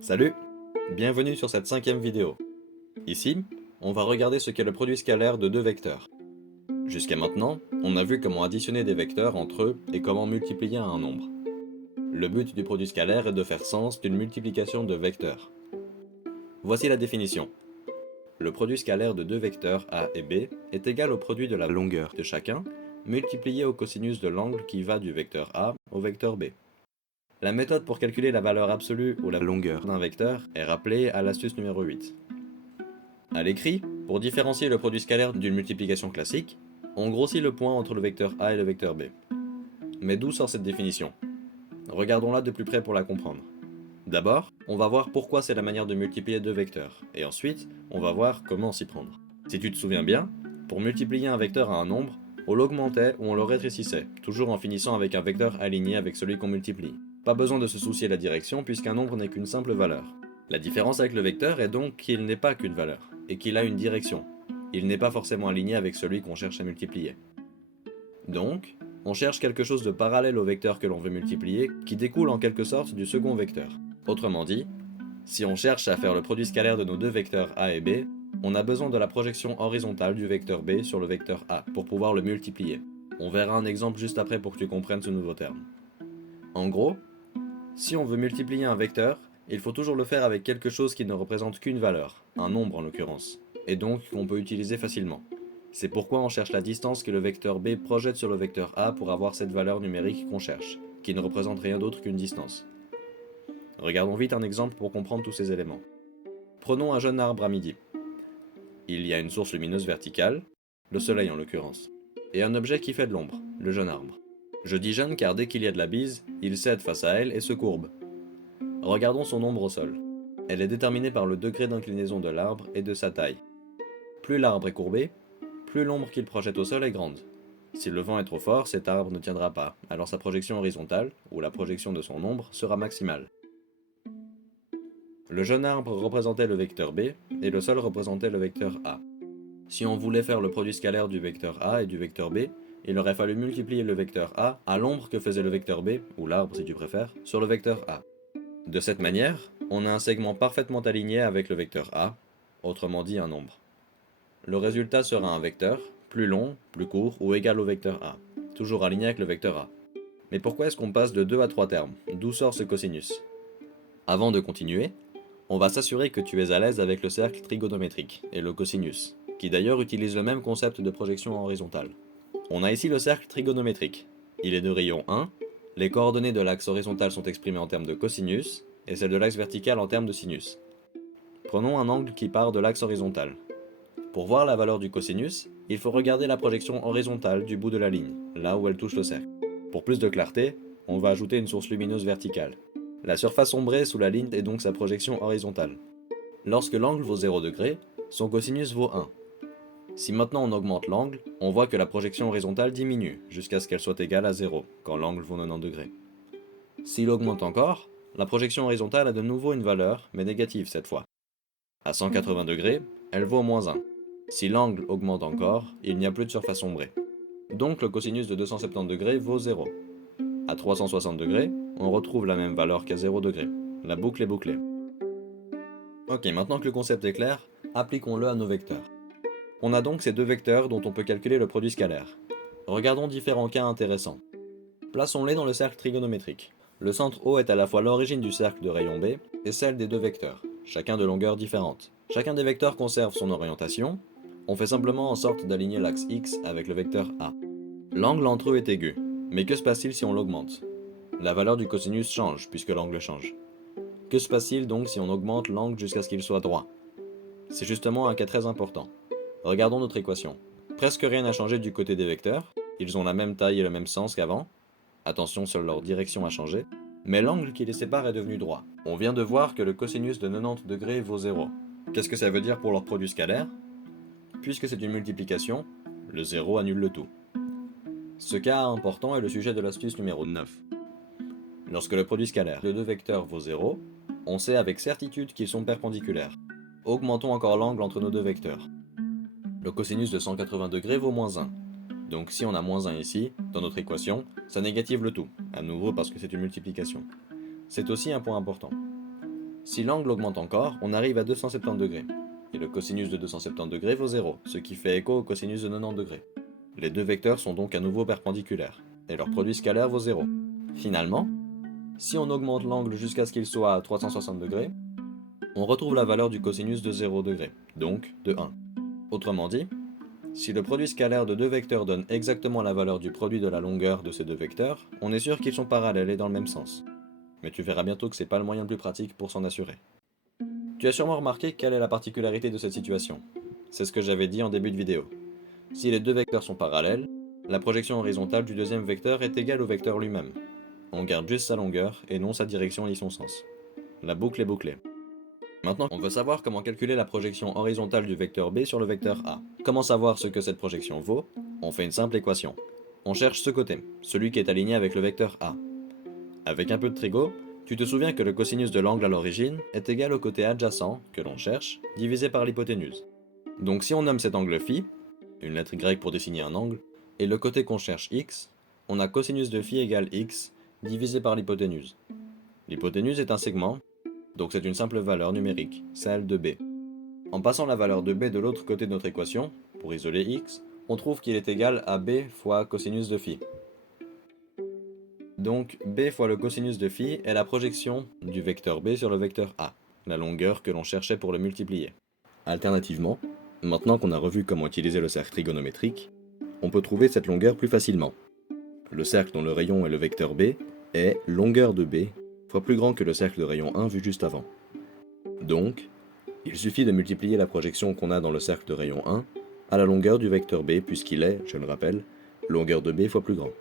Salut! Bienvenue sur cette 5e vidéo. Ici, on va regarder ce qu'est le produit scalaire de deux vecteurs. Jusqu'à maintenant, on a vu comment additionner des vecteurs entre eux et comment multiplier un nombre. Le but du produit scalaire est de faire sens d'une multiplication de vecteurs. Voici la définition. Le produit scalaire de deux vecteurs A et B est égal au produit de la longueur de chacun multiplié au cosinus de l'angle qui va du vecteur A au vecteur B. La méthode pour calculer la valeur absolue ou la longueur d'un vecteur est rappelée à l'astuce numéro 8. À l'écrit, pour différencier le produit scalaire d'une multiplication classique, on grossit le point entre le vecteur A et le vecteur B. Mais d'où sort cette définition? Regardons-la de plus près pour la comprendre. D'abord, on va voir pourquoi c'est la manière de multiplier deux vecteurs, et ensuite, on va voir comment s'y prendre. Si tu te souviens bien, pour multiplier un vecteur à un nombre, on l'augmentait ou on le rétrécissait, toujours en finissant avec un vecteur aligné avec celui qu'on multiplie. Pas besoin de se soucier de la direction puisqu'un nombre n'est qu'une simple valeur. La différence avec le vecteur est donc qu'il n'est pas qu'une valeur, et qu'il a une direction. Il n'est pas forcément aligné avec celui qu'on cherche à multiplier. Donc, on cherche quelque chose de parallèle au vecteur que l'on veut multiplier, qui découle en quelque sorte du second vecteur. Autrement dit, si on cherche à faire le produit scalaire de nos deux vecteurs A et B, on a besoin de la projection horizontale du vecteur B sur le vecteur A pour pouvoir le multiplier. On verra un exemple juste après pour que tu comprennes ce nouveau terme. En gros, si on veut multiplier un vecteur, il faut toujours le faire avec quelque chose qui ne représente qu'une valeur, un nombre en l'occurrence, et donc qu'on peut utiliser facilement. C'est pourquoi on cherche la distance que le vecteur B projette sur le vecteur A pour avoir cette valeur numérique qu'on cherche, qui ne représente rien d'autre qu'une distance. Regardons vite un exemple pour comprendre tous ces éléments. Prenons un jeune arbre à midi. Il y a une source lumineuse verticale, le soleil en l'occurrence, et un objet qui fait de l'ombre, le jeune arbre. Je dis jeune car dès qu'il y a de la bise, il cède face à elle et se courbe. Regardons son ombre au sol. Elle est déterminée par le degré d'inclinaison de l'arbre et de sa taille. Plus l'arbre est courbé, plus l'ombre qu'il projette au sol est grande. Si le vent est trop fort, cet arbre ne tiendra pas, alors sa projection horizontale, ou la projection de son ombre, sera maximale. Le jeune arbre représentait le vecteur B, et le sol représentait le vecteur A. Si on voulait faire le produit scalaire du vecteur A et du vecteur B, il aurait fallu multiplier le vecteur A à l'ombre que faisait le vecteur B, ou l'arbre si tu préfères, sur le vecteur A. De cette manière, on a un segment parfaitement aligné avec le vecteur A, autrement dit un nombre. Le résultat sera un vecteur, plus long, plus court ou égal au vecteur A, toujours aligné avec le vecteur A. Mais pourquoi est-ce qu'on passe de 2 à 3 termes? D'où sort ce cosinus? Avant de continuer, on va s'assurer que tu es à l'aise avec le cercle trigonométrique et le cosinus, qui d'ailleurs utilise le même concept de projection horizontale. On a ici le cercle trigonométrique. Il est de rayon 1, les coordonnées de l'axe horizontal sont exprimées en termes de cosinus, et celles de l'axe vertical en termes de sinus. Prenons un angle qui part de l'axe horizontal. Pour voir la valeur du cosinus, il faut regarder la projection horizontale du bout de la ligne, là où elle touche le cercle. Pour plus de clarté, on va ajouter une source lumineuse verticale. La surface ombrée sous la ligne est donc sa projection horizontale. Lorsque l'angle vaut 0 degré, son cosinus vaut 1. Si maintenant on augmente l'angle, on voit que la projection horizontale diminue jusqu'à ce qu'elle soit égale à 0 quand l'angle vaut 90 degrés. S'il augmente encore, la projection horizontale a de nouveau une valeur, mais négative cette fois. À 180 degrés, elle vaut moins 1. Si l'angle augmente encore, il n'y a plus de surface ombrée. Donc le cosinus de 270 degrés vaut 0. À 360 degrés, on retrouve la même valeur qu'à 0 degré. La boucle est bouclée. Ok, maintenant que le concept est clair, appliquons-le à nos vecteurs. On a donc ces deux vecteurs dont on peut calculer le produit scalaire. Regardons différents cas intéressants. Plaçons-les dans le cercle trigonométrique. Le centre O est à la fois l'origine du cercle de rayon B et celle des deux vecteurs, chacun de longueur différente. Chacun des vecteurs conserve son orientation. On fait simplement en sorte d'aligner l'axe X avec le vecteur A. L'angle entre eux est aigu, mais que se passe-t-il si on l'augmente? La valeur du cosinus change puisque l'angle change. Que se passe-t-il donc si on augmente l'angle jusqu'à ce qu'il soit droit? C'est justement un cas très important. Regardons notre équation. Presque rien n'a changé du côté des vecteurs, ils ont la même taille et le même sens qu'avant. Attention, seule leur direction a changé. Mais l'angle qui les sépare est devenu droit. On vient de voir que le cosinus de 90 degrés vaut 0. Qu'est-ce que ça veut dire pour leur produit scalaire? Puisque c'est une multiplication, le 0 annule le tout. Ce cas important est le sujet de l'astuce numéro 9. Lorsque le produit scalaire de deux vecteurs vaut 0, on sait avec certitude qu'ils sont perpendiculaires. Augmentons encore l'angle entre nos deux vecteurs. Le cosinus de 180 degrés vaut moins 1. Donc si on a moins 1 ici, dans notre équation, ça négative le tout, à nouveau parce que c'est une multiplication. C'est aussi un point important. Si l'angle augmente encore, on arrive à 270 degrés. Et le cosinus de 270 degrés vaut 0, ce qui fait écho au cosinus de 90 degrés. Les deux vecteurs sont donc à nouveau perpendiculaires, et leur produit scalaire vaut 0. Finalement, si on augmente l'angle jusqu'à ce qu'il soit à 360 degrés, on retrouve la valeur du cosinus de 0 degré, donc de 1. Autrement dit, si le produit scalaire de deux vecteurs donne exactement la valeur du produit de la longueur de ces deux vecteurs, on est sûr qu'ils sont parallèles et dans le même sens. Mais tu verras bientôt que c'est pas le moyen le plus pratique pour s'en assurer. Tu as sûrement remarqué quelle est la particularité de cette situation. C'est ce que j'avais dit en début de vidéo. Si les deux vecteurs sont parallèles, la projection horizontale du deuxième vecteur est égale au vecteur lui-même. On garde juste sa longueur et non sa direction ni son sens. La boucle est bouclée. Maintenant, on veut savoir comment calculer la projection horizontale du vecteur B sur le vecteur A. Comment savoir ce que cette projection vaut? On fait une simple équation. On cherche ce côté, celui qui est aligné avec le vecteur A. Avec un peu de trigo, tu te souviens que le cosinus de l'angle à l'origine est égal au côté adjacent, que l'on cherche, divisé par l'hypoténuse. Donc si on nomme cet angle phi, une lettre y pour désigner un angle, et le côté qu'on cherche x, on a cosinus de phi égale x divisé par l'hypoténuse. L'hypoténuse est un segment, donc c'est une simple valeur numérique, celle de b. En passant la valeur de b de l'autre côté de notre équation, pour isoler x, on trouve qu'il est égal à b fois cosinus de phi. Donc b fois le cosinus de phi est la projection du vecteur b sur le vecteur a, la longueur que l'on cherchait pour le multiplier. Alternativement, maintenant qu'on a revu comment utiliser le cercle trigonométrique, on peut trouver cette longueur plus facilement. Le cercle dont le rayon est le vecteur b est longueur de b fois plus grand que le cercle de rayon 1 vu juste avant. Donc, il suffit de multiplier la projection qu'on a dans le cercle de rayon 1 à la longueur du vecteur b puisqu'il est, je le rappelle, longueur de b fois plus grand.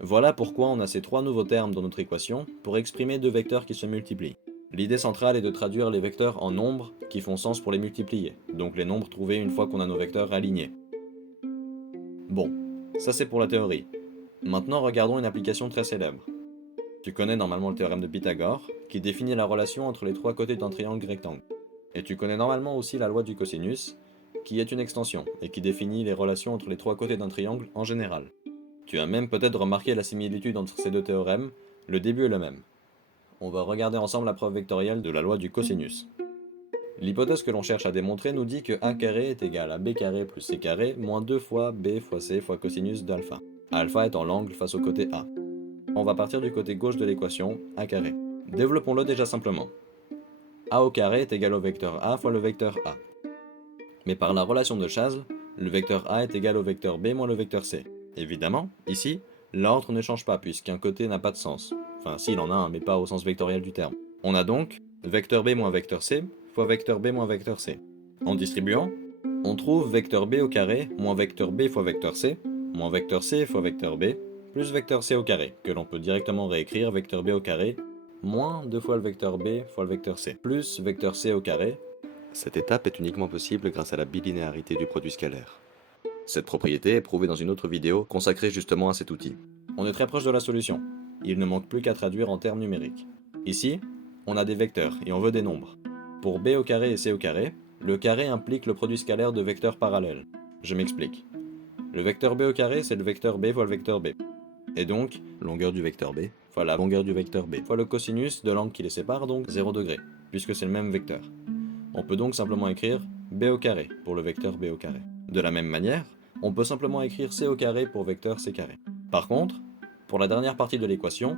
Voilà pourquoi on a ces trois nouveaux termes dans notre équation pour exprimer deux vecteurs qui se multiplient. L'idée centrale est de traduire les vecteurs en nombres qui font sens pour les multiplier, donc les nombres trouvés une fois qu'on a nos vecteurs alignés. Bon, ça c'est pour la théorie. Maintenant regardons une application très célèbre. Tu connais normalement le théorème de Pythagore, qui définit la relation entre les trois côtés d'un triangle rectangle. Et tu connais normalement aussi la loi du cosinus, qui est une extension, et qui définit les relations entre les trois côtés d'un triangle en général. Tu as même peut-être remarqué la similitude entre ces deux théorèmes, le début est le même. On va regarder ensemble la preuve vectorielle de la loi du cosinus. L'hypothèse que l'on cherche à démontrer nous dit que a carré est égal à b carré plus c carré moins 2 fois b fois c fois cosinus d'alpha. Alpha étant l'angle face au côté a. On va partir du côté gauche de l'équation, a carré. Développons-le déjà simplement. A au carré est égal au vecteur a fois le vecteur a. Mais par la relation de Chasles, le vecteur a est égal au vecteur b moins le vecteur c. Évidemment, ici, l'ordre ne change pas puisqu'un côté n'a pas de sens. Enfin, si, il en a un, mais pas au sens vectoriel du terme. On a donc vecteur b moins vecteur c fois vecteur b moins vecteur c. En distribuant, on trouve vecteur b au carré moins vecteur b fois vecteur c, moins vecteur c fois vecteur b, plus vecteur c au carré, que l'on peut directement réécrire vecteur b au carré, moins 2 fois le vecteur b fois le vecteur c, plus vecteur c au carré. Cette étape est uniquement possible grâce à la bilinéarité du produit scalaire. Cette propriété est prouvée dans une autre vidéo consacrée justement à cet outil. On est très proche de la solution. Il ne manque plus qu'à traduire en termes numériques. Ici, on a des vecteurs et on veut des nombres. Pour b au carré et c au carré, le carré implique le produit scalaire de vecteurs parallèles. Je m'explique. Le vecteur b au carré, c'est le vecteur b fois le vecteur b. Et donc, longueur du vecteur b fois la longueur du vecteur b fois le cosinus de l'angle qui les sépare, donc 0 degré, puisque c'est le même vecteur. On peut donc simplement écrire b au carré pour le vecteur b au carré. De la même manière, on peut simplement écrire c au carré pour vecteur c carré. Par contre, pour la dernière partie de l'équation,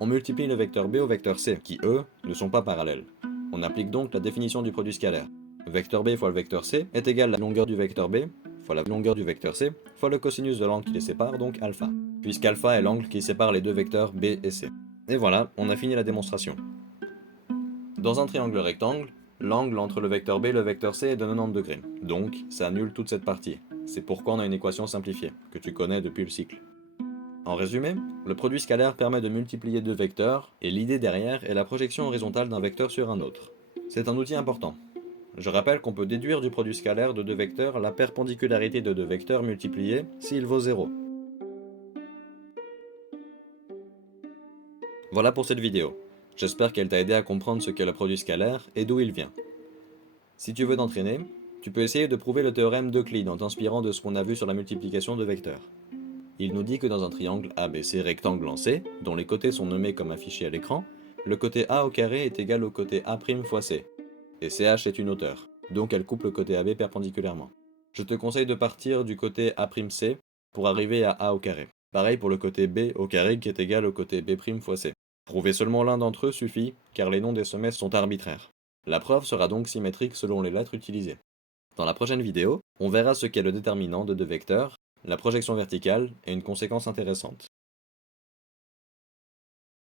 on multiplie le vecteur b au vecteur c, qui eux, ne sont pas parallèles. On applique donc la définition du produit scalaire. Vecteur b fois le vecteur c est égal à la longueur du vecteur b fois la longueur du vecteur c fois le cosinus de l'angle qui les sépare, donc alpha, puisqu'alpha est l'angle qui sépare les deux vecteurs b et c. Et voilà, on a fini la démonstration. Dans un triangle rectangle, l'angle entre le vecteur b et le vecteur c est de 90 degrés, donc ça annule toute cette partie. C'est pourquoi on a une équation simplifiée, que tu connais depuis le cycle. En résumé, le produit scalaire permet de multiplier deux vecteurs, et l'idée derrière est la projection horizontale d'un vecteur sur un autre. C'est un outil important. Je rappelle qu'on peut déduire du produit scalaire de deux vecteurs la perpendicularité de deux vecteurs multipliés s'il vaut 0. Voilà pour cette vidéo. J'espère qu'elle t'a aidé à comprendre ce qu'est le produit scalaire et d'où il vient. Si tu veux t'entraîner, tu peux essayer de prouver le théorème d'Euclide en t'inspirant de ce qu'on a vu sur la multiplication de vecteurs. Il nous dit que dans un triangle ABC rectangle en C, dont les côtés sont nommés comme affichés à l'écran, Le côté A au carré est égal au côté A' fois C, et CH est une hauteur, donc elle coupe le côté AB perpendiculairement. Je te conseille de partir du côté A'C pour arriver à A au carré. Pareil pour le côté B au carré qui est égal au côté B' fois C. Prouver seulement l'un d'entre eux suffit, car les noms des sommets sont arbitraires. La preuve sera donc symétrique selon les lettres utilisées. Dans la prochaine vidéo, on verra ce qu'est le déterminant de deux vecteurs, la projection verticale et une conséquence intéressante.